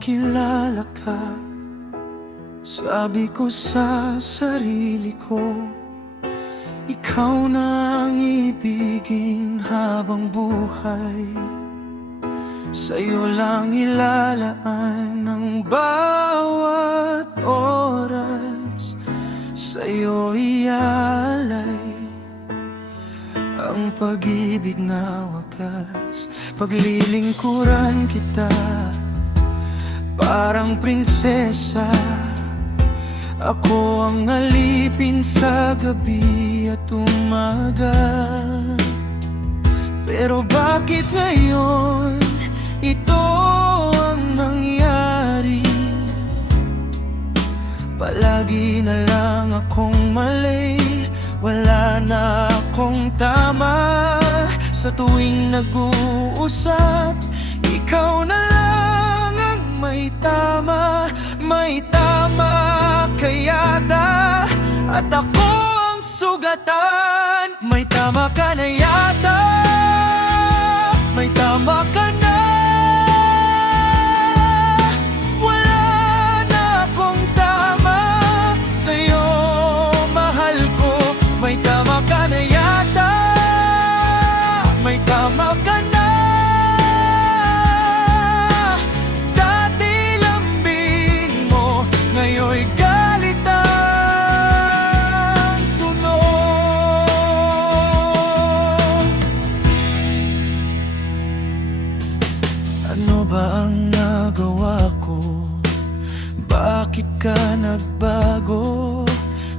makilala ka, sabi ko sa sarili ko, ikaw na ang ibigin habang buhay. Sa'yo lang ilalaan ang bawat oras, sa'yo ialay ang pag-ibig na wakas. Paglilingkuran kita parang prinsesa, ako ang alipin sa gabi at umaga. Pero bakit ngayon ito ang nangyari? Palagi na lang akong mali, wala na akong tama. Sa tuwing nag-uusap, ikaw na lang ang may tama. May tama ka yata at ako ang sugatan. May tama ka na yata, may tama ka na. Wala na akong tama sa'yo, mahal ko. May tama ka na yata, may tama ka na. Dati lambing mo, ngayon'y galit ang tunog. Ano ba ang nagawa ko? Bakit ka nagbago?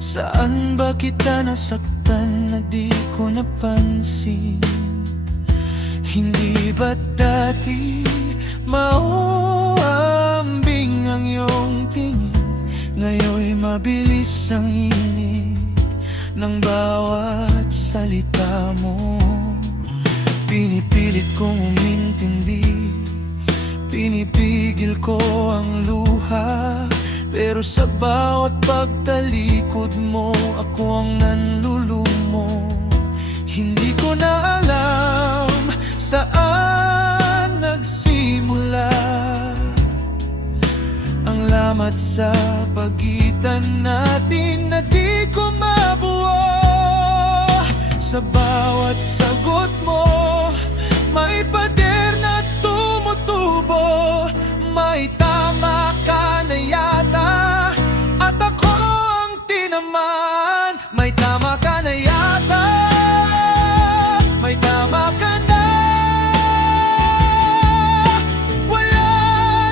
Saan ba kita nasaktan na di ko napansin? Hindi ba't dati mauambing ang iyong tingin? Ngayon'y mabilis ang init ng bawat salita mo. Pinipilit kong umintindi, pinipigil ko ang luha, pero sa bawat pagtalikod mo, ako ang nanlulumo. Hindi ko na alam saan nagsimula ang lamat sa pagitan natin na di ko mabuo. Sa bawat sagot mo, may pader na tumutubo. May tama ka na yata at ako ang tinaman. May tama ka na yata, may tama ka na. Wala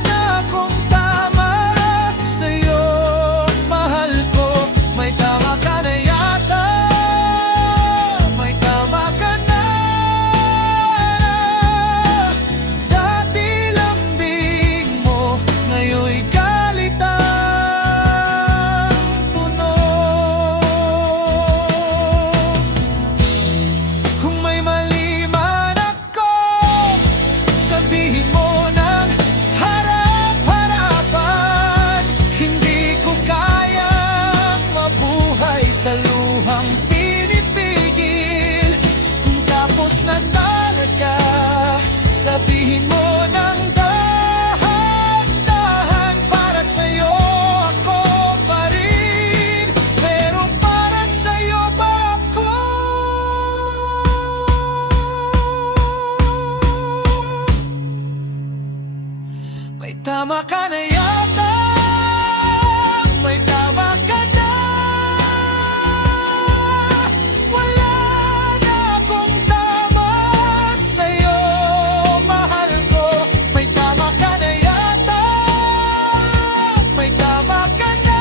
na akong tama sa'yo, mahal ko. May tama ka na yata, may tama ka na. Dati lambing mo, ngayon'y galit ang tunog. Kung may mali man ako, sabihin mo ng harap-harapan. Hindi ko kayang mabuhay sa luhang pinipigil. Kung tapos na talaga, sabihin mo ng dahan-dahan. Para sa'yo ako pa rin, pero para sa'yo ba ako? May tama ka na yata, may tama ka na. Wala na akong tama sa'yo, mahal ko. May tama ka na yata, may tama ka na.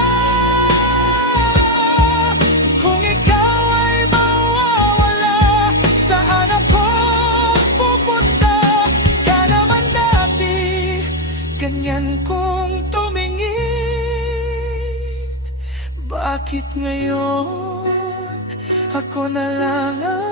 Kung ikaw ay mawawala, saan ako pupunta? Ka naman dati, ganyan kong tumingin. Bakit ngayon ako na lang ang